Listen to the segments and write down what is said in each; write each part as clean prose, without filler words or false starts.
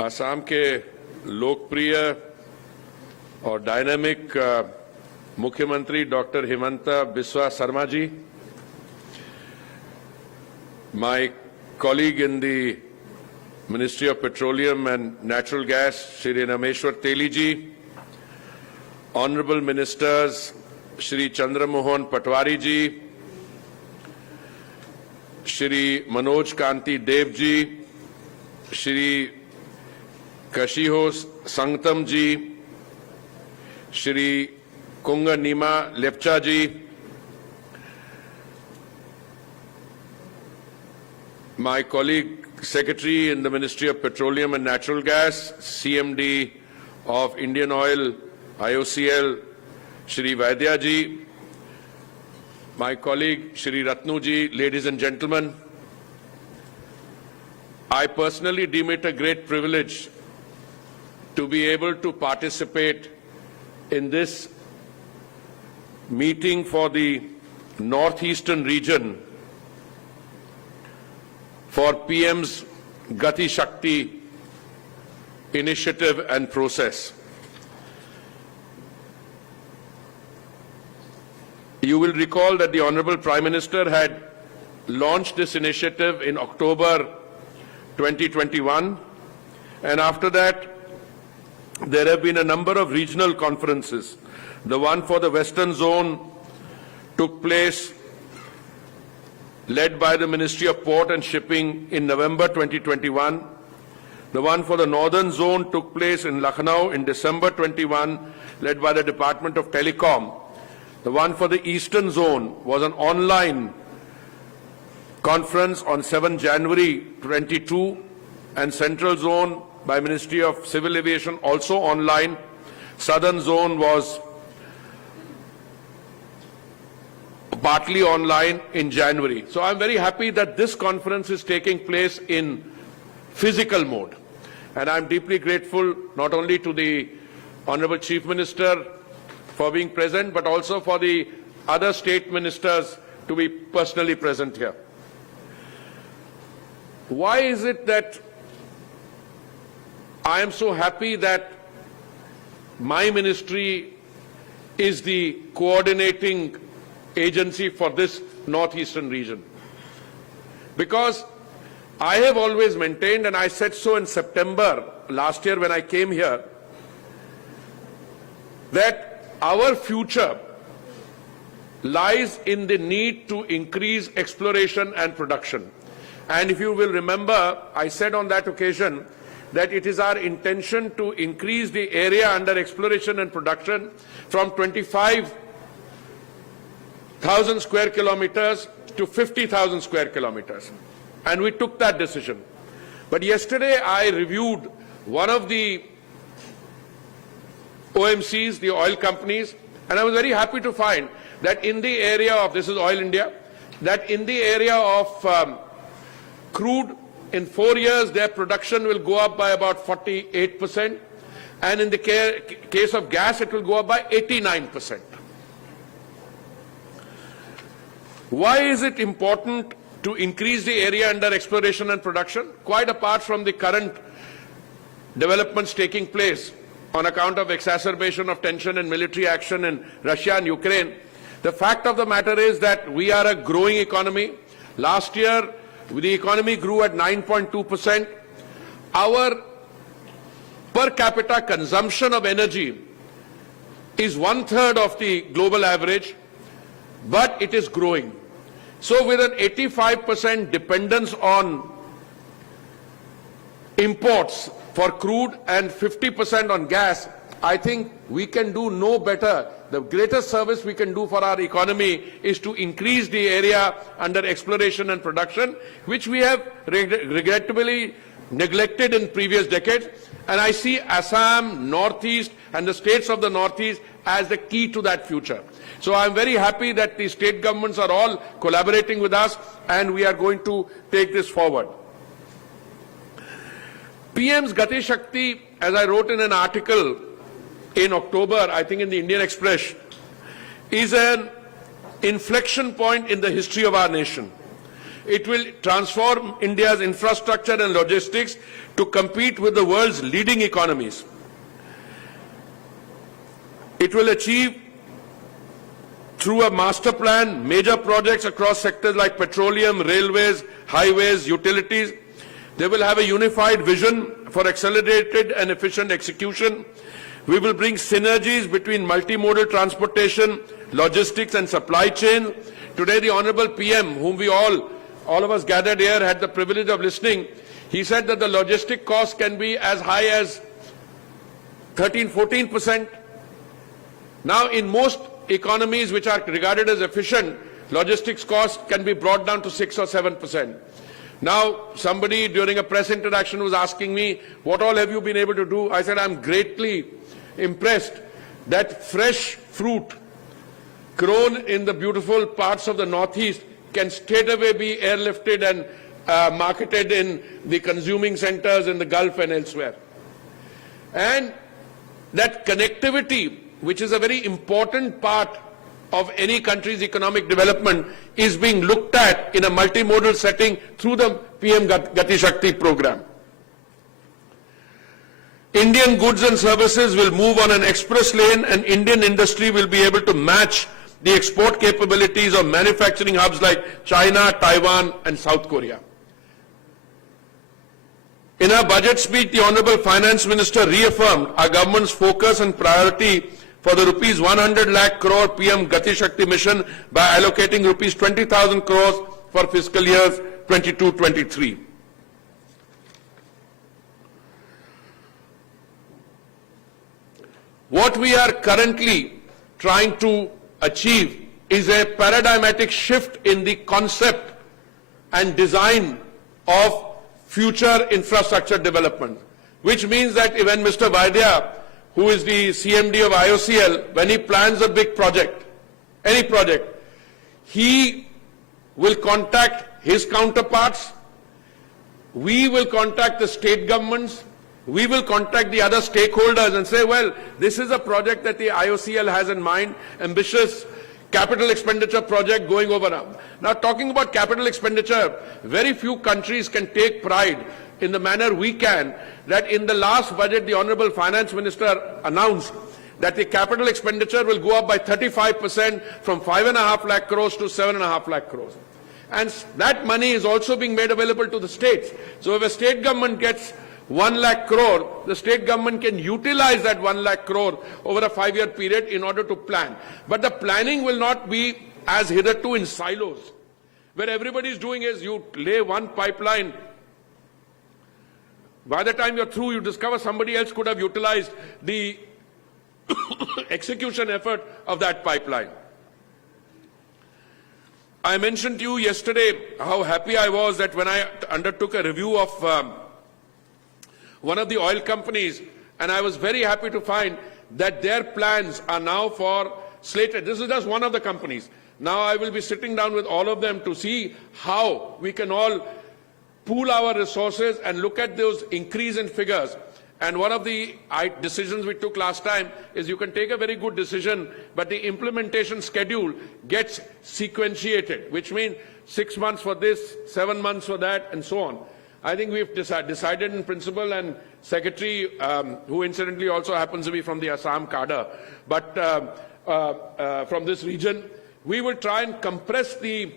आसाम के लोकप्रिय और डायनामिक मुख्यमंत्री doctor Himanta Biswa Sarma ji, my colleague in the Ministry of Petroleum and Natural Gas, Shri Rameshwar Teli ji, Honorable Ministers, Shri Chandramohan Patwari ji, Shri Manoj Kanti Dev ji, Shri Kashiho Sangtam ji, Shri Kunga Nima Lepcha ji, my colleague Secretary in the Ministry of Petroleum and Natural Gas, CMD of Indian Oil, IOCL, Shri Vaidya ji, my colleague Shri Ratnu ji, ladies and gentlemen, I personally deem it a great privilege to be able to participate in this meeting for the northeastern region for PM's Gati Shakti initiative and process. You will recall that the Honorable Prime Minister had launched this initiative in October 2021, and after that there have been a number of regional conferences. The one for the Western Zone took place, led by the Ministry of Port and Shipping in November 2021. The one for the Northern Zone took place in Lucknow in December 21, led by the Department of Telecom. The one for the Eastern Zone was an online conference on 7 January 22, and Central Zone by Ministry of Civil Aviation also online. Southern Zone was partly online in January. So I'm very happy that this conference is taking place in physical mode. And I'm deeply grateful not only to the Honorable Chief Minister for being present, but also for the other state ministers to be personally present here. Why is it that I am so happy that my ministry is the coordinating agency for this northeastern region? Because I have always maintained, and I said so in September last year when I came here, that our future lies in the need to increase exploration and production. And if you will remember, I said on that occasion that it is our intention to increase the area under exploration and production from 25,000 square kilometers to 50,000 square kilometers. And we took that decision. But yesterday I reviewed one of the OMCs, the oil companies, and I was very happy to find that in the area of, this is Oil India, that in the area of crude, in 4 years their production will go up by about 48%, and in the case of gas it will go up by 89%. Why is it important to increase the area under exploration and production? Quite apart from the current developments taking place on account of exacerbation of tension and military action in Russia and Ukraine, the fact of the matter is that we are a growing economy. Last year, the economy grew at 9.2%. Our per capita consumption of energy is 1/3 of the global average, but it is growing. So with an 85% dependence on imports for crude and 50% on gas, I think we can do no better. The greatest service we can do for our economy is to increase the area under exploration and production, which we have regrettably neglected in previous decades. And I see Assam, Northeast, and the states of the Northeast as the key to that future. So I'm very happy that the state governments are all collaborating with us, and we are going to take this forward. PM's Gati Shakti, as I wrote in an article in October, I think in the Indian Express, is an inflection point in the history of our nation. It will transform India's infrastructure and logistics to compete with the world's leading economies. It will achieve, through a master plan, major projects across sectors like petroleum, railways, highways, utilities. They will have a unified vision for accelerated and efficient execution. We will bring synergies between multimodal transportation, logistics and supply chain. Today the Honorable PM, whom we all of us gathered here, had the privilege of listening. He said that the logistic cost can be as high as 13-14%. Now in most economies which are regarded as efficient, logistics costs can be brought down to 6 or 7%. Now, somebody during a press interaction was asking me, what all have you been able to do? I said, I'm greatly impressed that fresh fruit grown in the beautiful parts of the Northeast can straightaway be airlifted and marketed in the consuming centers in the Gulf and elsewhere. And that connectivity, which is a very important part of any country's economic development, is being looked at in a multimodal setting through the PM Gati Shakti program. Indian goods and services will move on an express lane, and Indian industry will be able to match the export capabilities of manufacturing hubs like China, Taiwan and South Korea. In her budget speech, the Honorable Finance Minister reaffirmed our government's focus and priority for the rupees 100 lakh crore PM Gati Shakti mission by allocating rupees 20,000 crores for fiscal years 22-23. What we are currently trying to achieve is a paradigmatic shift in the concept and design of future infrastructure development, which means that when Mr. Vaidya, who is the CMD of IOCL, when he plans a big project, any project, he will contact his counterparts, we will contact the state governments, we will contact the other stakeholders and say, well, this is a project that the IOCL has in mind, ambitious capital expenditure project going over. Now, talking about capital expenditure, very few countries can take pride in the manner we can, that in the last budget, the Honorable Finance Minister announced that the capital expenditure will go up by 35% from 5.5 lakh crores to 7.5 lakh crores. And that money is also being made available to the states. So if a state government gets 1 lakh crore, the state government can utilize that 1 lakh crore over a 5-year period in order to plan. But the planning will not be as hitherto in silos, where everybody is doing is you lay one pipeline. By the time you're through, you discover somebody else could have utilized the execution effort of that pipeline. I mentioned to you yesterday how happy I was that when I undertook a review of one of the oil companies, and I was very happy to find that their plans are now for slated. This is just one of the companies. Now I will be sitting down with all of them to see how we can all pool our resources and look at those increase in figures. And one of the decisions we took last time is you can take a very good decision, but the implementation schedule gets sequentiated, which means 6 months for this, 7 months for that, and so on. I think we've decided in principle, and Secretary, who incidentally also happens to be from the Assam cadre, but from this region, we will try and compress the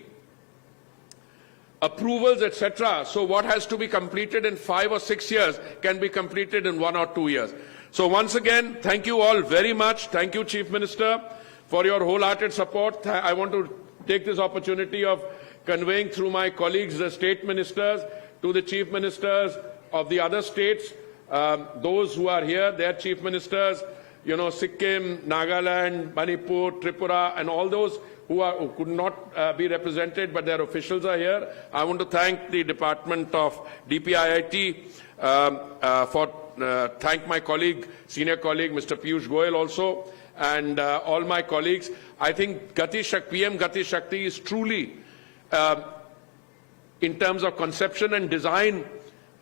approvals, etc. So what has to be completed in 5 or 6 years can be completed in 1 or 2 years. So once again, thank you all very much. Thank you, Chief Minister, for your wholehearted support. I want to take this opportunity of conveying through my colleagues, the state ministers, to the chief ministers of the other states, those who are here, their chief ministers, you know, Sikkim, Nagaland, Manipur, Tripura, and all those who could not be represented, but their officials are here. I want to thank the Department of DPIIT thank my colleague, senior colleague, Mr. Piyush Goyal also, and all my colleagues. I think PM Gati Shakti is truly, in terms of conception and design,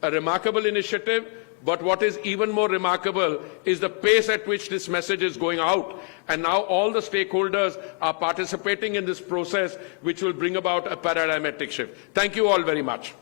a remarkable initiative. But what is even more remarkable is the pace at which this message is going out. And now all the stakeholders are participating in this process, which will bring about a paradigmatic shift. Thank you all very much.